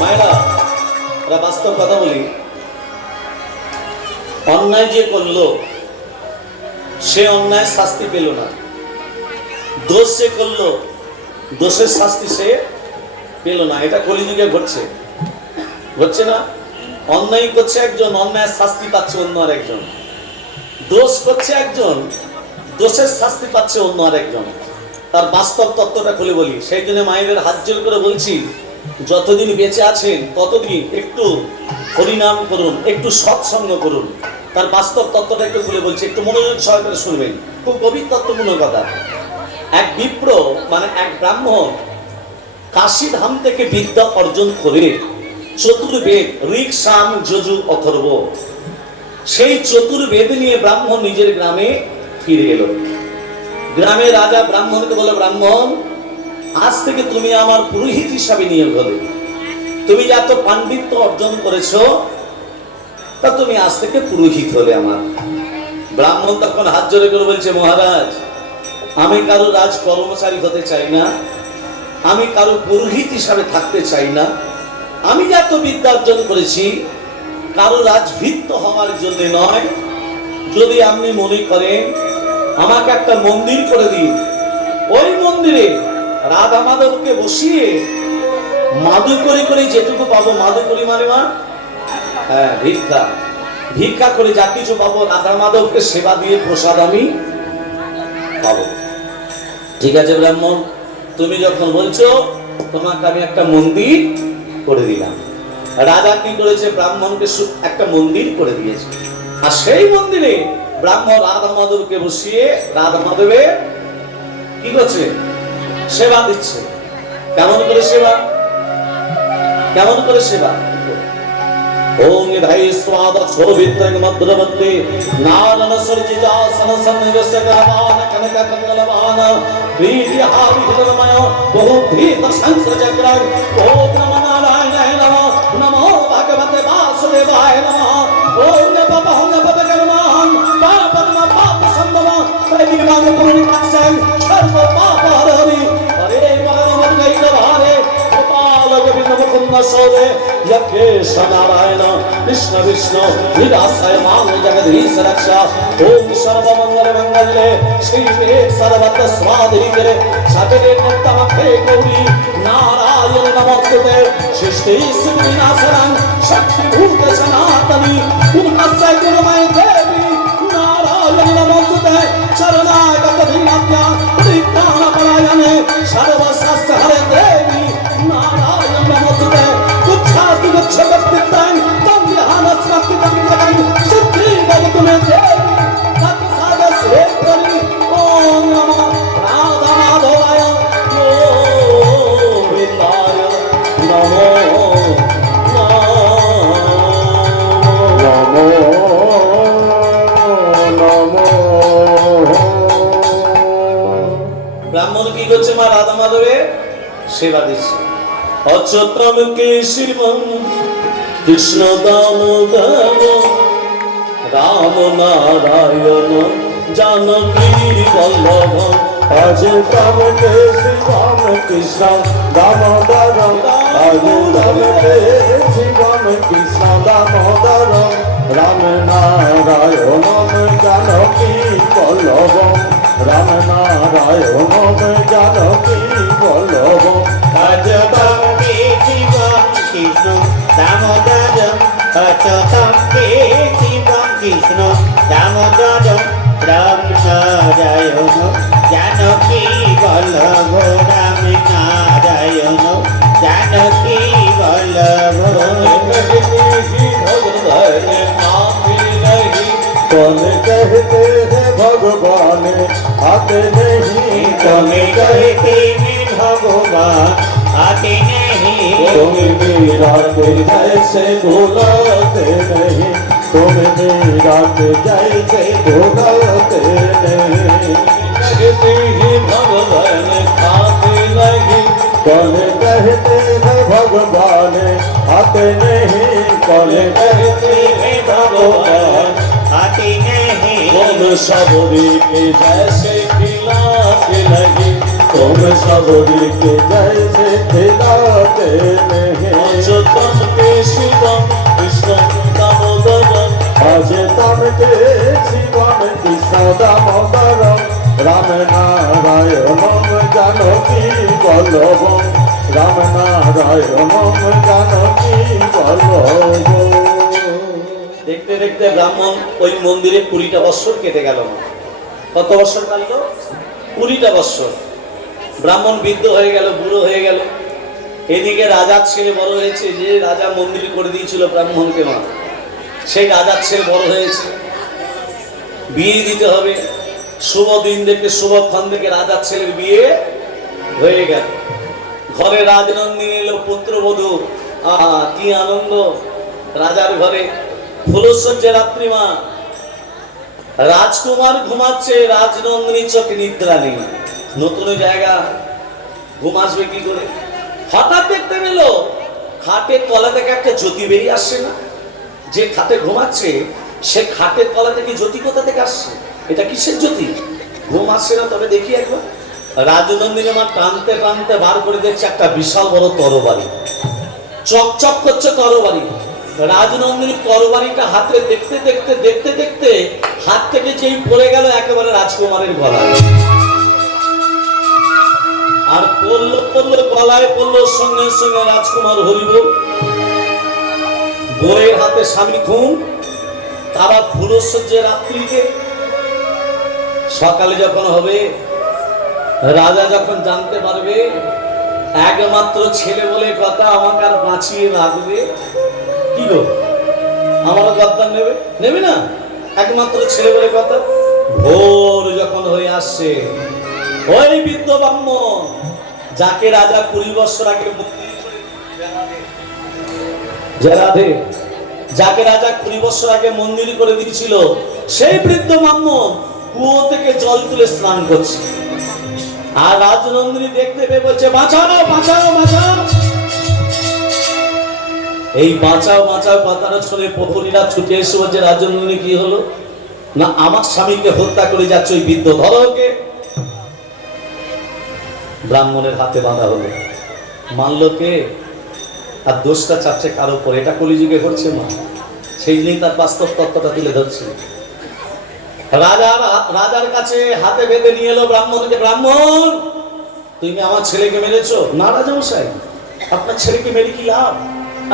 মায়েরা, ওরা বাস্তব কথা বলি, অন্যায় যে করলো সে অন্যায় শাস্তি পেল না, দোষ যে করলো দোষের শাস্তি সে পেল না। এটা কলিযুগে ঘটছে না? অন্যায় করছে একজন, অন্যায়ের শাস্তি পাচ্ছে অন্য আর একজন। দোষ করছে একজন, দোষের শাস্তি পাচ্ছে অন্য আর একজন। তার বাস্তব তত্ত্বটা খুলে বলি। সেই জন্য মায়েদের হাত জোর করে বলছি, যতদিন বেঁচে আছেন ততদিন একটু হরিনাম করুন, একটু সৎসঙ্গ করুন। তার বাস্তব তত্ত্বটা একটু খুলে বলছি, একটু মনোযোগ সহকারে শুনবেন। খুব গভীর তত্ত্বপূর্ণ কথা। এক বিপ্র মানে এক ব্রাহ্মণ কাশীধাম থেকে বিদ্যা অর্জন করে চতুর্বেদ ঋক সাম যজু অথর্ব, সেই চতুর্বেদ নিয়ে ব্রাহ্মণ নিজের গ্রামে ফিরে এলো। গ্রামে রাজা ব্রাহ্মণকে বলে, ব্রাহ্মণ, আজ থেকে তুমি আমার পুরোহিত হিসাবে নিয়োগ হলে। তুমি যে এত পাণ্ডিত্য অর্জন করেছো, তা তুমি আজ থেকে পুরোহিত হলে আমার। ব্রাহ্মণ তখন হাত জোড়ে করে বলছে, মহারাজ, আমি কারো রাজ কর্মচারী হতে চাই না, আমি কারো পুরোহিত হিসাবে থাকতে চাই না। আমি যে এত বিদ্যা অর্জন করেছি কারো রাজভিত্ত হওয়ার জন্য নয়। যদি আপনি মনে করেন আমাকে একটা মন্দির করে দিন, ওই মন্দিরে রাধা মাধবকে বসিয়ে মাদু করে করে যেটুকু পাবো, মাদু করি মানে মা, হ্যাঁ, ভিক্ষা করে যা কিছু পাবো রাধা মাধবকে সেবা দিয়ে প্রসাদ আমি পাবো। ঠিক আছে ব্রাহ্মণ, তুমি যখন বলছো তোমাকে আমি একটা মন্দির করে দিলাম। রাজা কি করেছে? ব্রাহ্মণকে একটা মন্দির করে দিয়েছে। আর সেই মন্দিরে ব্রাহ্মণ রাধা মাধবকে বসিয়ে রাধা মাধবের কি করছে? সেবা দিচ্ছে। কেমন করে সেবা? ওম নিধাই স্বাদ ছোবিত্রং মদ্রবত্তে নারন সর্জিজাসন সন্নিবেশক রমান কনক কঙ্গলবান প্রিয় হাবিধর্ময় বহুধৃত সংসচক্রং ওম নমো নারায়ণায় নমঃ নমো ভগবতে বাসুদেবায় নমঃ ওম নমঃ নবকর্মান পাপম পাপ সম্ভব ত্রিবিমান পুরিকাসং সর্ব পাপহরি হরে মনোমন গাইতভারে গোপাল গোবিন্দ মুকুন্দ সোদে यज्ञेश नारायण कृष्ण विष्णु निराशय मान जगदीश रक्षा ओम सर्व मंगल मंगल्ये श्री सर्वत्र स्वादिके सकले नित्यमखे गौरी नारायण नमोस्तुते सृष्टि स्थिति विनाशनं शक्ति भूत सनातनी पूर्णस्य गुरुमय देवी नारायण नमोस्तुते शरणागत धीनात्या परित्राण परायणे सर्वशास्त्र हरे देवी नारायण नमोस्तुते ব্রাহ্মণ কি করছে? মা রাধা মাধবের সেবা দিচ্ছে। অচ্যুতম কেশবম কৃষ্ণ দামোদর রাম নারায়ণ জানকী বল্লভ অচ্যুতম কেশবম কৃষ্ণ দামোদর অচ্যুতম কেশবম কৃষ্ণ দামোদর রাম নারায়ণ জানকী বল্লভ রাম নারায়ণ জানকী বল্লভ অচ্যুতম কেশবম কৃষ্ণ দামোদরম অচ্যুতম কেশবম কৃষ্ণ দামোদরম রাম নারায়ণ জানকী বল্লভ রাম নারায়ণ জানকী বল্লভ कौन कहते हैं भगवान आते नहीं, कौन कहते हैं भगवान आते नहीं, तुम विराट जैसे भुलाते नहीं, तुम विराट जैसे भुलाते नहीं। कहते ही भगवान आते नहीं, कौन कहते हैं भगवान आते नहीं, कौन कहते हैं भगवान आते नहीं, तुम सबरी के जैसे खिलाते नहीं, तुम सबरी के जैसे मिथिलाते नहीं अच्युतम केशवम कृष्णम दामोदरम अच्युतम केशवम कृष्ण दामोदरम राम नारायणम जानकी वल्लभम राम नारायणम जानकी वल्लभम। দেখতে দেখতে ব্রাহ্মণ ওই মন্দিরে 20টা বছর কেটে গেল। কত বছর কাটল? 20টা বছর। ব্রাহ্মণ বৃদ্ধ হয়ে গেল, বুড়ো হয়ে গেল। এদিকে রাজার ছেলে বড় হয়েছে, যে রাজা মন্দির করে দিয়েছিল ব্রাহ্মণকে মা, সেই রাজার ছেলে বড় হয়েছে, বিয়ে দিতে হবে। শুভ দিন দেখে, শুভক্ষণ দেখে রাজার ছেলের বিয়ে হয়ে গেল। ঘরে রাজনন্দিনী এলো, পুত্রবধূ। আহা কি আনন্দ রাজার ঘরে। ফুলসজ্জা রাত্রিমা, রাজকুমার ঘুমাচ্ছে, রাজনন্দিনীর চোখে নিদ্রা নেই। নতুন জায়গা, ঘুম আসবে কি করে? হঠাৎ দেখতে পেল খাটের তলা থেকে একটা জ্যোতি বেরিয়ে আসছে না। যে খাটে ঘুমাচ্ছে সে খাটের তলা থেকে জ্যোতি কোথা থেকে আসছে? এটা কিসের জ্যোতি? ঘুম আসছে না, তবে দেখি একবার। রাজনন্দিনী মা টানতে টানতে বার করে দেখছে একটা বিশাল বড় তরবারি, চকচক করছে তরবারি। রাজনন্দিনী তরবারিটা হাতে দেখতে দেখতে দেখতে দেখতে হাত থেকে যেই পড়ে গেল একেবারে রাজকুমারের গলায়। আর পড়লো পড়লো গলায় পড়লো, সঙ্গে সঙ্গে রাজকুমার হরিবল। বইয়ের হাতে স্বামী খুন, তারা ফুলসজ্জা রাত্রিকে। সকালে যখন হবে, রাজা যখন জানতে পারবে একমাত্র ছেলে বলে কথা, আমাকে আর বাঁচিয়ে রাখবে কি গো? আমারও গদ্দান নেবে? নেবে না? একমাত্র ছেলে বলে কথা। ভোর যখন হয়ে আসছে, ওই বৃদ্ধ ব্রাহ্মণ যাকে রাজা 20 বছর আগে যাকে রাজা 20 বছর আগে মন্দির করে দিয়েছিল, সেই বৃদ্ধ ব্রাহ্মণ কুয়ো থেকে জল তুলে স্নান করছে। আর রাজনন্দিনী দেখতে পেয়ে বলছে, বাঁচাও বাঁচাও বাঁচাও। এই বাঁচাও বাঁচাও কথাটা শুনে প্রহরীরা ছুটে এসে বলছে, রাজনন্দিনী কি হলো? না, আমার স্বামীকে হত্যা করে যাচ্ছে ওই বৃদ্ধ, ধরো ওকে। ব্রাহ্মণের হাতে বাঁধা হলো। মানল কে? আর দোষটা চাচ্ছে কারো উপর। এটা কলিযুগে ঘটছে মা, সেই জন্যই তার বাস্তব তত্ত্বটা তুলে ধরছে। রাজার কাছে হাতে বেঁধে নিয়ে এলো ব্রাহ্মণকে। ব্রাহ্মণ, তুমি আমার ছেলেকে মেরেছো? না রাজামশাই, আপনার ছেলেকে মেরে কি লাভ?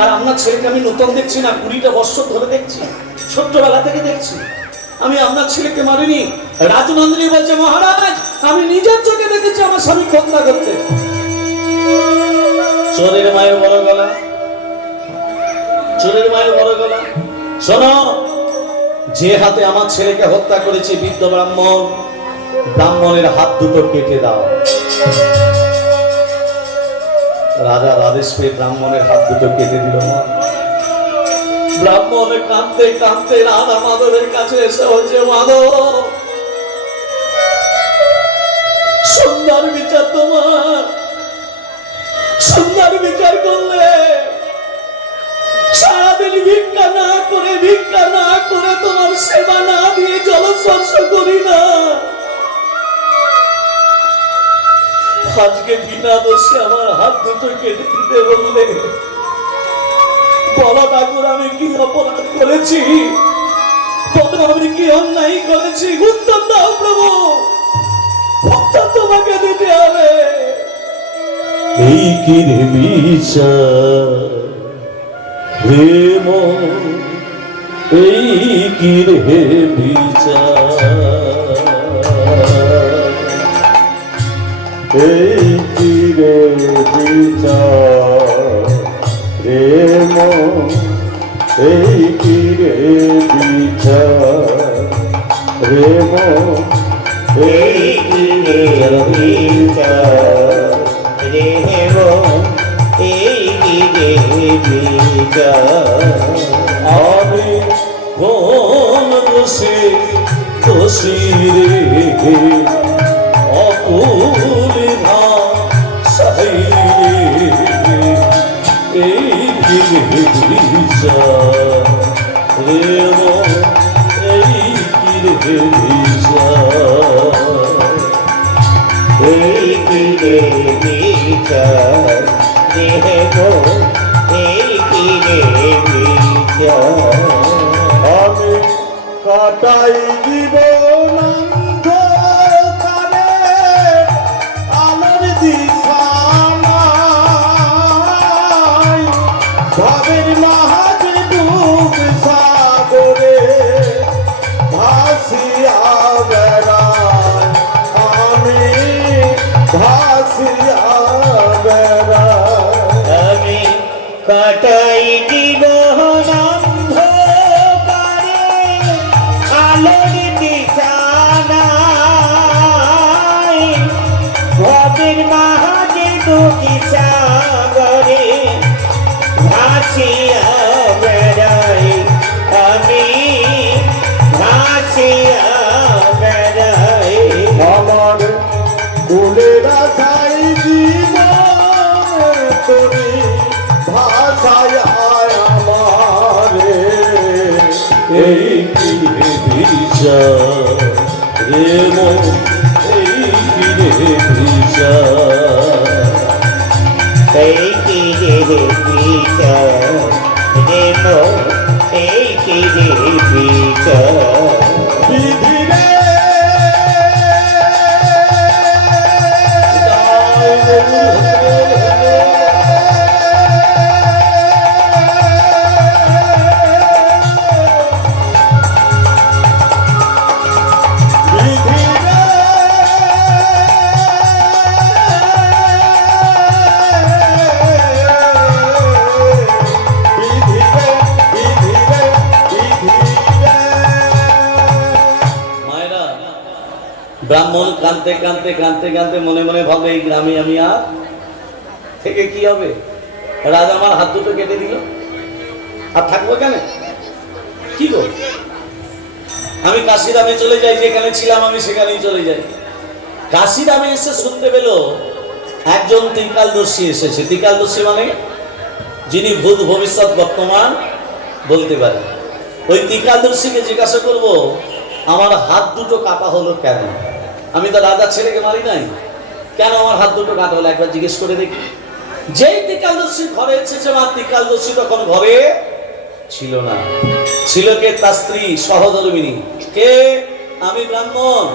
আর আপনার ছেলেকে আমি নতুন দেখছি না, 20টা বছর ধরে দেখছি, ছোট্টবেলা থেকে দেখছি। আমি আপনার ছেলেকে মারিনি। রাজনন্দিনী বলছে, মহারাজ আমি নিজের চোখে দেখেছি আমার স্বামী হত্যা করতে। চোরের মায়ের বড় গলা, চোরের মায়ের বড় গলা। শোনো, যে হাতে আমার ছেলেকে হত্যা করেছে বৃদ্ধ ব্রাহ্মণ, ব্রাহ্মণের হাত দুটো কেটে দাও। রাজার আদেশ পেয়ে ব্রাহ্মণের হাত দুটো কেটে দিল। ব্রাহ্মণ কাঁদতে কাঁদতে রাধা মাধবের কাছে এসে বলছে, মাধব সুন্দর বিচার তোমার, সুন্দর বিচার করলে। সারাদিন ভিক্ষা না করে তোমার সেবা না দিয়ে জলস্পর্শ করি না। আজকে বিনা দোষে আমার হাত দুটো কেটে দিতে বললে। বলো ঠাকুর, আমি কি অপরাধ করেছি? বলো আমি কি অন্যায় করেছি? উত্তর দাও প্রভু, উত্তর তোমাকে দিতে হবে। এই কি রে বিচার প্রেম, এই কি রে বিচার, এই কি রে বিচার প্রেম, এই কি রে বিচার প্রেম, এই কি রে বিচার প্রেম, এই কি রে বিচার। আমি কোন দোষে দোষী রে, অকুল ভাষাই রে, এই কি রে বিচার প্রেম, এই কি রে বিচার, এই কি রে বিচার রে মন এই কি রে বিচার আমি কাটাই জীবন অন্ধকারে, আলোর দিশা নাই, ভাবের মাঝে ডুব সাগরে ভাসিয়া বেড়াই, আমি ভাসিয়া বেড়াই। আমি কাটাই জীবন অন্ধকারে, আলোর দিশা নাই, ভবের মাঝে দুটি সাগরে ভাসিয়া বেড়াই, আমি ভাসিয়া বেড়াই। আমার কুলের আশাই জীবন তোরি ভাষায় আমারে, এই কি রে দিশা রে মন, এই কি রে দিশা। এই কি রে বিচার রে মন এই কি রে বিচার বিধি রে মায়েরা, ব্রাহ্মণ কাঁদতে কাঁদতে কাঁদতে কাঁদতে মনে মনে ভাবে এই গ্রামে আমি আর থেকে কি হবে? রাজা আমার হাত দুটো কেটে দিল, আর থাকবো কেন? কি গো, আমি কাশিরামে চলে যাই, যেখানে ছিলাম আমি সেখানেই চলে যাই। কাশিরামে এসে শুনতে পেল একজন ত্রিকালদর্শী এসেছে। ত্রিকালদর্শী মানে যিনি ভূত ভবিষ্যৎ বর্তমান বলতে পারে। ওই ত্রিকালদর্শীকে জিজ্ঞাসা করব, আমার হাত দুটো কাটা হলো কেন? আমি তো রাজার ছেলেকে মারি নাই, কেন আমার হাত দুটো কাটা হলো একবার জিজ্ঞেস করে দেখি। যেই ত্রিকালদর্শী ঘরে এসেছে, মা ত্রিকালদর্শী তখন ঘরে ছিল না। ছিল কে? তার স্ত্রী সহধর্মিণী। কে? আমি ব্রাহ্মণ,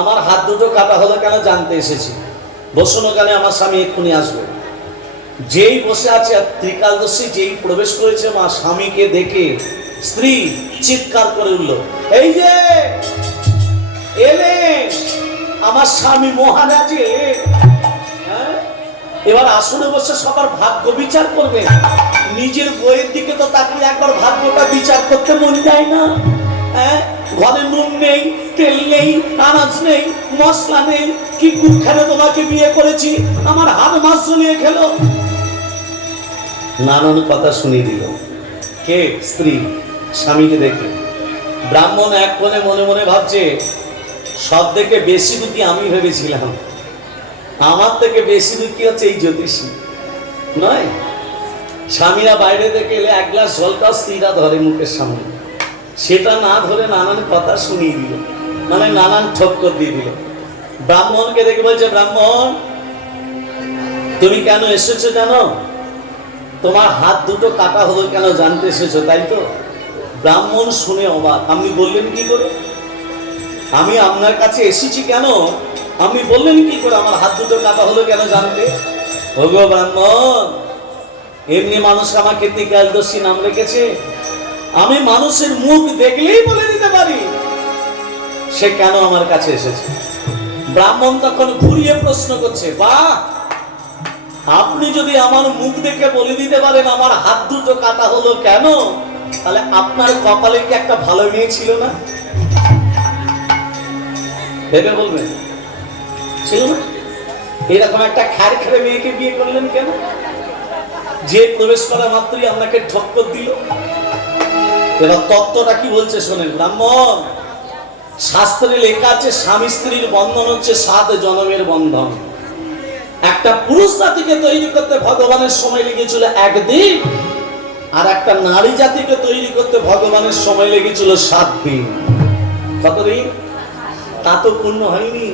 আমার হাত দুটো কাটা হলো কেন জানতে এসেছি। বসুন ওখানে, আমার স্বামী এক্ষুনি আসবে। যেই বসে আছে, আর ত্রিকালদর্শী যেই প্রবেশ করেছে, মা স্বামীকে দেখে স্ত্রী চিৎকার করে উঠল, এই যে এলেন আমার স্বামী মহারাজ এলেন। হ্যাঁ, এবার আসনে বসে সবার ভাগ্য বিচার করবেন। নিজের বইয়ের দিকে তো তাকিয়ে একবার ভাগ্যটা বিচার করতে মন যায় না? হ্যাঁ, ঘরে নুন নেই, তেল নেই, আনাজ নেই, মশলা নেই, কি কুখানে তোমাকে বিয়ে করেছি, আমার হাত মাছ জ্বলিয়ে খেলো। নানান কথা শুনিয়ে দিল। কে? স্ত্রী স্বামীকে দেখে। ব্রাহ্মণ এক কোণে মনে মনে ভাবছে, সব থেকে বেশি দুঃখী আমি ভেবেছিলাম, আমার থেকে বেশি দুঃখী হচ্ছে এই জ্যোতিষী নয়। স্বামীরা বাইরে থেকে এলে এক গ্লাস জলটাও স্ত্রীরা ধরে মুখের সামনে, সেটা না ধরে নানান কথা শুনিয়ে দিল, মানে নানান ঠক্কর দিয়ে দিল। ব্রাহ্মণকে দেখে বলছে, ব্রাহ্মণ তুমি কেন এসেছো জানো? তোমার হাত দুটো কাটা হলো কেন জানতে এসেছো, তাই তো? ব্রাহ্মণ শুনে অবাক। আপনি বললেন কি করে? আমি আপনার কাছে এসেছি কেন, আপনি বললেন কি করে আমার হাত দুটো কাটা হলো কেন জানতে? ওগো ব্রাহ্মণ, এমনি মানুষ আমাকে ত্রিকালদর্শী নাম রেখেছে, আমি মানুষের মুখ দেখলেই বলে দিতে পারি সে কেন আমার কাছে এসেছে। ব্রাহ্মণ তখন ঘুরিয়ে প্রশ্ন করছে, বাহ, আপনি যদি আমার মুখ দেখে বলে দিতে পারেন আমার হাত দুটো কাটা হলো কেন, তাহলে আপনার কপালে কি একটা ভালো মেয়ে ছিল না? ভেবে বলবেন, ছিল না? এরকম একটা খ্যার খেড়ে মেয়েকে বিয়ে করলেন কেন, যে প্রবেশ করা মাত্রই আপনাকে ঠক্কর দিল? এবার তত্ত্বটা কি বলছে শোনেন। ব্রাহ্মণ, শাস্ত্রে লেখা আছে স্বামী স্ত্রীর বন্ধন হচ্ছে 7 জন্মের বন্ধন। একটা পুরুষ জাতিকে তৈরি করতে ভগবানের সময় লেগেছিল 1 দিন, আর একটা নারী জাতিকে তৈরি করতে ভগবানের সময় লেগেছিল 7 দিন। কত দিন? তা তো পূর্ণ হয়নি।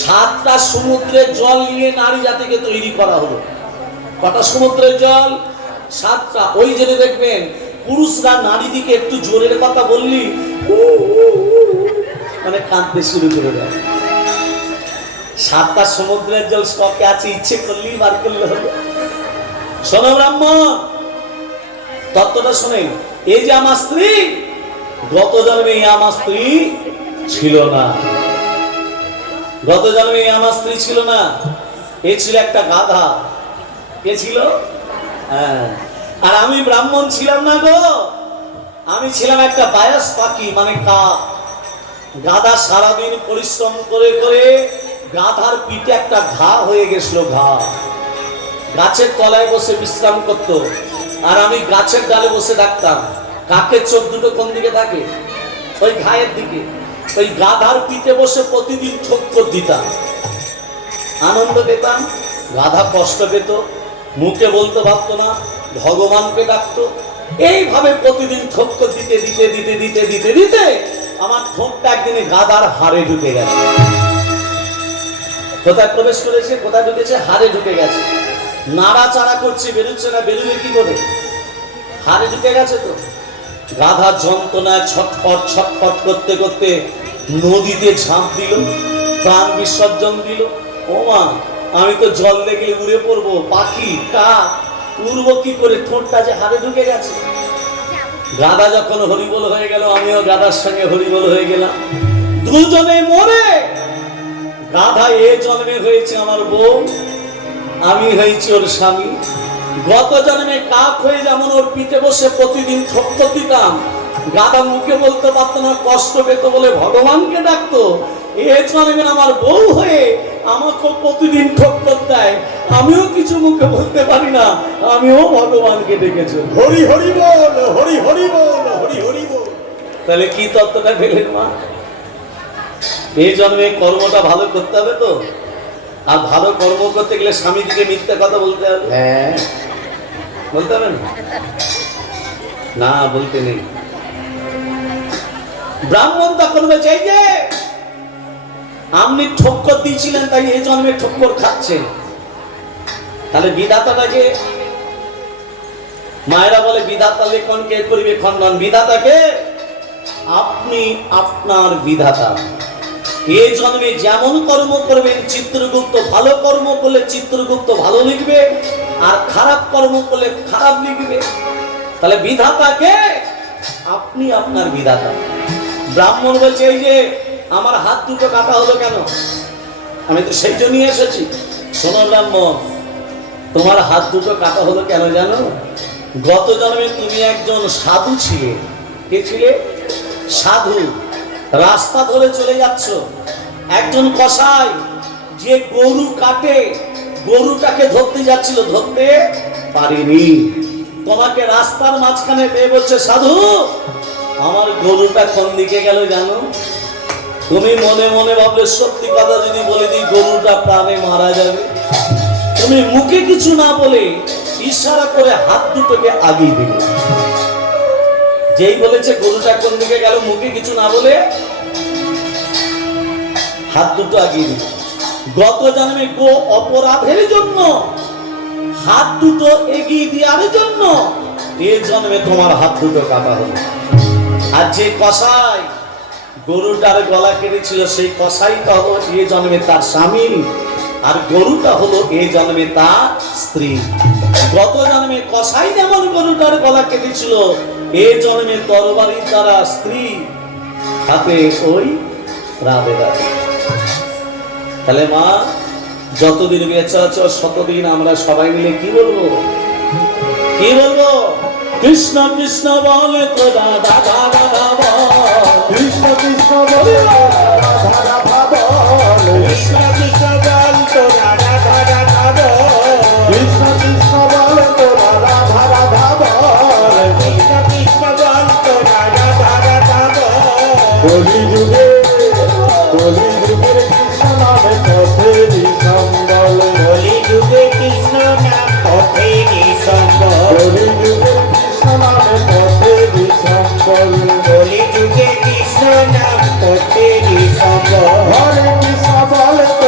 সাতটা সমুদ্রের জল নিয়ে নারী জাতিকে তৈরি করা হলো। কটা সমুদ্রের জল? সাতটা। ওই জন্য দেখবেন পুরুষরা নারী দিকে একটু জোরের কথা বললি মানে কাঁদতে শুরু করে দেয়। সাতটা সমুদ্রের জল স্টকে আছে, ইচ্ছে করলেই বার করলে হলো। শোনো ব্রাহ্মণ, তত্ত্বটা শোনেন। এই যে আমার স্ত্রী, গত জন্মে আমার স্ত্রী ছিল না, গত জন্মে আমার স্ত্রী ছিল না। এ ছিল একটা গাধা। কে ছিল? হ্যাঁ, আর আমি ব্রাহ্মণ ছিলাম না গো, আমি ছিলাম একটা বায়াস পাখি, মানে কাক। গাধা সারাদিন পরিশ্রম করে করে গাধার পিঠে একটা ঘা হয়ে গেছিল। ঘা গাছের তলায় বসে বিশ্রাম করত, আর আমি গাছের ডালে বসে থাকতাম। কাকের চোখ দুটো কোন দিকে থাকে? ওই ঘায়ের দিকে। ওই গাধার পিঠে বসে প্রতিদিন ঠক্কর দিতাম, আনন্দ পেতাম। গাধা কষ্ট পেত, মুখে বলতে পারতো না, ভগবানকে ডাকতো। এইভাবে প্রতিদিন ঠক্কর দিতে দিতে দিতে দিতে দিতে দিতে আমার ঠোঁটটা একদিনে গাধার হাড়ে ঢুকে গেছে। কোথায় প্রবেশ করেছে? কোথায় ঢুকেছে? হাড়ে ঢুকে গেছে। নাড়াচাড়া করছে, বেরোচ্ছে না। বেরোলে কি করে? হাড়ে ঢুকে গেছে তো। গাধা যন্ত্রণায় ছটফট ছটফট করতে করতে নদীতে ঝাঁপ দিল, প্রাণ বিসর্জন দিল। ও মা, আমি তো জল দেখলে উড়ে পড়বো, পাখি কাক, উড়বো কি করে? ঠোঁটটা যে হাড়ে ঢুকে গেছে। গাধা যখন হরিবোল হয়ে গেল, আমিও গাধার সঙ্গে হরিবোল হয়ে গেলাম। দুজনে মরে। গাধা এ জন্মে হয়েছে আমার বউ, আমি হয়েছি ওর স্বামী। গত জন্মে কাক হয়ে যেমন ওর পিঠে বসে প্রতিদিন ঠক্কর দিতাম, গাধা মুখে বলতে পারতো না, কষ্ট পেত বলে ভগবানকে ডাকতো। এ জন্মে আমার বউ হয়ে আমাকে প্রতিদিন ঠক্কর দেয়, আমিও কিছু মুখে বলতে পারি না, আমিও ভগবানকে ডেকেছি। হরি হরি বল, হরি হরি বল, হরি হরি বল। তাহলে কি তত্ত্বটা পেলেন মা? এই জন্মে কর্মটা ভালো করতে হবে তো। আর ভালো কর্ম করতে গেলে স্বামী দিকে মিথ্যা কথা বলতে হবে। হ্যাঁ, বলতে হবে না? না, বলতে নেই। ব্রাহ্মণ তখন বলছে, এই যে আপনি ঠক্কর দিয়েছিলেন, তাই এই জন্মে ঠক্কর খাচ্ছেন। তাহলে বিধাতাটাকে, মায়েরা বলে বিধাতা লেখন কে করিবে খণ্ডন? বিধাতাকে, আপনি আপনার বিধাতা। এই জন্মে যেমন কর্ম করবেন চিত্রগুপ্ত ভালো কর্ম করলে চিত্রগুপ্ত ভালো লিখবে, আর খারাপ কর্ম করলে খারাপ লিখবে। তাহলে বিধাতাকে, আপনি আপনার বিধাতা। ব্রাহ্মণ বলছে, এই যে আমার হাত দুটো কাটা হলো কেন? আমি তো সেই জন্যই এসেছি। শোনো ব্রাহ্মণ, তোমার হাত দুটো কাটা হলো কেন জানো? গত জন্মে তুমি একজন সাধু ছিলে। কে ছিলে? সাধু। রাস্তা ধরে চলে যাচ্ছ, একজন কসাই যে গরু কাটে, গরুটাকে ধরতে যাচ্ছিল, ধরতে পারিনি। তোমাকে রাস্তার মাঝখানে পেয়ে বলছে, সাধু আমার গরুটা কোন দিকে গেল জানো? তুমি মনে মনে ভাবলে সত্যি কথা যদি বলে দিই গরুটা প্রাণে মারা যাবে। তুমি মুখে কিছু না বলে ইশারা করে হাত দুটোকে আগিয়ে দিলে। যেই বলেছে গরুটা কোন দিকে গেল, মুখে কিছু না বলে হাত দুটো আগিয়ে দিল। গত জন্মে গো অপরাধের জন্য হাত দুটো এগিয়ে দেওয়ার জন্য এই জন্মে তোমার হাত দুটো কাটা হলো। আর যে কসাই গরুটার গলা কেটেছিল, সেই কসাইটা হলো এই জন্মে তার স্বামী, আর গরুটা হলো এই জন্মে তার স্ত্রী। গত জন্মে কসাই যেমন গরুটার গলা কেটেছিল, এই জন্মে তরবারির দ্বারা স্ত্রী হাতে ওই রাধে রাধে। তাহলে মা, যতদিন বেঁচে আছো ততদিন আমরা সবাই মিলে কি বলবো? কি বলবো? কৃষ্ণ কৃষ্ণ বলে তো রাধা রাধা রাধা, কৃষ্ণ কৃষ্ণ বলে রাধা রাধা বল, কৃষ্ণ কৃষ্ণ বল তো রাধা রাধা রাধা, কৃষ্ণ কৃষ্ণ বলে তো রাধা রাধা বল, কৃষ্ণ কৃষ্ণ বল তো রাধা রাধা বল। কলি যুগে কৃষ্ণ নামে পথেরই সম্বল, কলি যুগে কৃষ্ণ নাম পথেরই সম্বল, কলি যুগে কৃষ্ণ নামে পথেরই সম্বল, কলি যুগে কৃষ্ণ নাম পথেরই সম্বল। হরে কৃষ্ণ বলে তো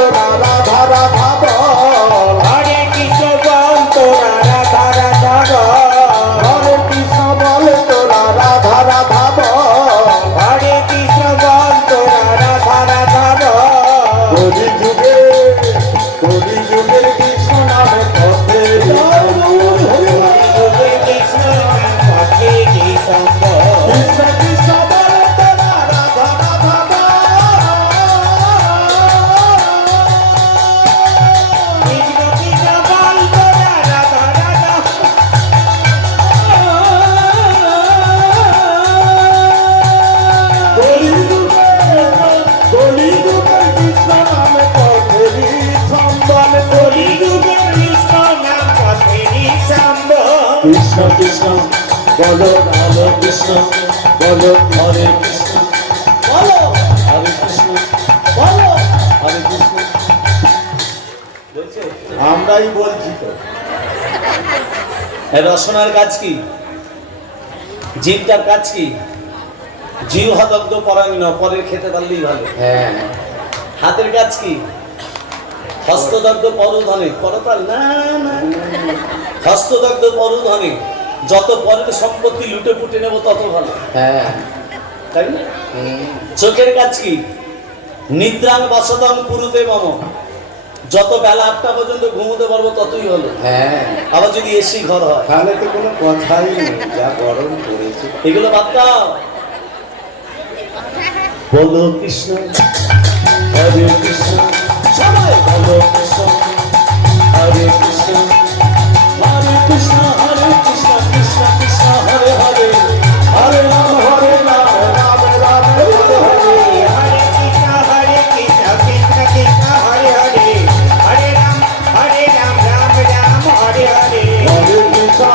কৃষ্ণ বলো বলো কৃষ্ণ বলো হরে কৃষ্ণ বলো হরে কৃষ্ণ বলো হরে কৃষ্ণ বলছে আমরাই বলছি তো। এই রসনার কাজ কি? জীবটার কাজ কি? জীব হদগ্ধ পরাঙ্গিন, পরের খেতে পারলেই ভালো। হ্যাঁ হাতের কাজ কি? হস্তদগ্ধ পরধনে, করতাল না না, হস্তদগ্ধ পরধনে, যত পরের সম্পত্তি লুটে পুটে নেবো তত ভালো, হ্যাঁ তাই না? চোখের কাজ কি? নিদ্রাং বাসতং পুরুতে মম, যত বেলা 8টা পর্যন্ত ঘুমোতে পারবো ততই হলো। হ্যাঁ আবার যদি এসি ঘর হয়, তাহলে তো কোনো কথাই নেই, যা গরম পড়েছে। এগুলো বাদ দাও। বলো কৃষ্ণ হরে কৃষ্ণ, সবাই বলো কৃষ্ণ হরে কৃষ্ণ, হরে কৃষ্ণ হরে কৃষ্ণ, কৃষ্ণ কৃষ্ণ হরে হরে, হরে রাম হরে Ram, Ram Ram Hare Hare. Hare Krishna, Krishna Krishna, Hare Hare, Hare Ram, Ram Ram, Hare Hare.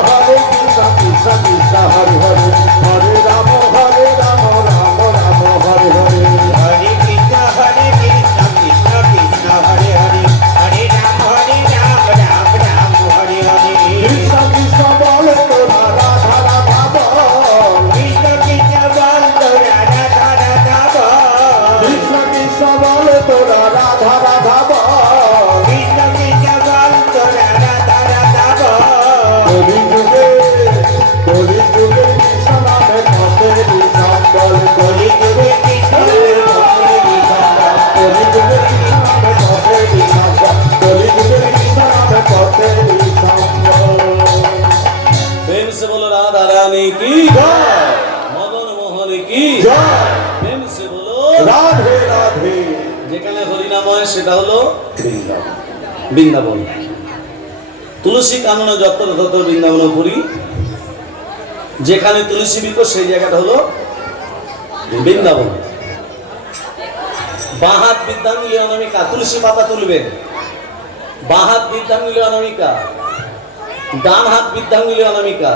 হরে কৃষ্ণ কৃষ্ণ কৃষ্ণ হরে হরে, হরে Ram Ram Ram Hare Hare. Hare Krishna, Krishna Krishna, Hare Hare, Hare Ram, Ram Ram, Hare Hare. Krishna Krishna বলে তোরা রাধা রাধা বল, Krishna Krishna, bol to Radha Radha bol. Krishna Krishna বলে তোরা রাধা রাধা বল। Krishna Krishna, bol to Radha Radha bol. কলি যুগে কৃষ্ণ নামে পথে সম্বল, Kali Yuga Krishna, কলি যুগে কৃষ্ণ নামে পথে সম্বল, কলি যুগে কৃষ্ণ নামে পথে সম্বল। प्रेम से बोलो राधा रानी की জয় मदन मोहन की জয় प्रेम से बोलो। রাধে রাধে। যেখানে হরিনাম হয় সেটা হলো বৃন্দাবন। বৃন্দাবন। তুলসী কানন যত্র তত্র বৃন্দাবন পুরী, যেখানে তুলসী বৃক্ষ সেই জায়গাটা হলো বৃন্দাবন। বাঁ হাত বিদ্যাঙ্গুলি অনামিকা, তুলসী পাতা তুলবেন, বাঁ হাত বিদ্যাঙ্গুলি অনামিকা, ডান হাত বিদ্যাঙ্গুলি অনামিকা।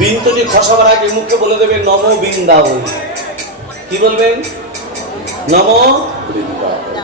বিন্দুটি খসাবার আগে মুখে বলে দেবেন নমো বৃন্দাবন। কি বলবেন? নমো বৃন্দাবন।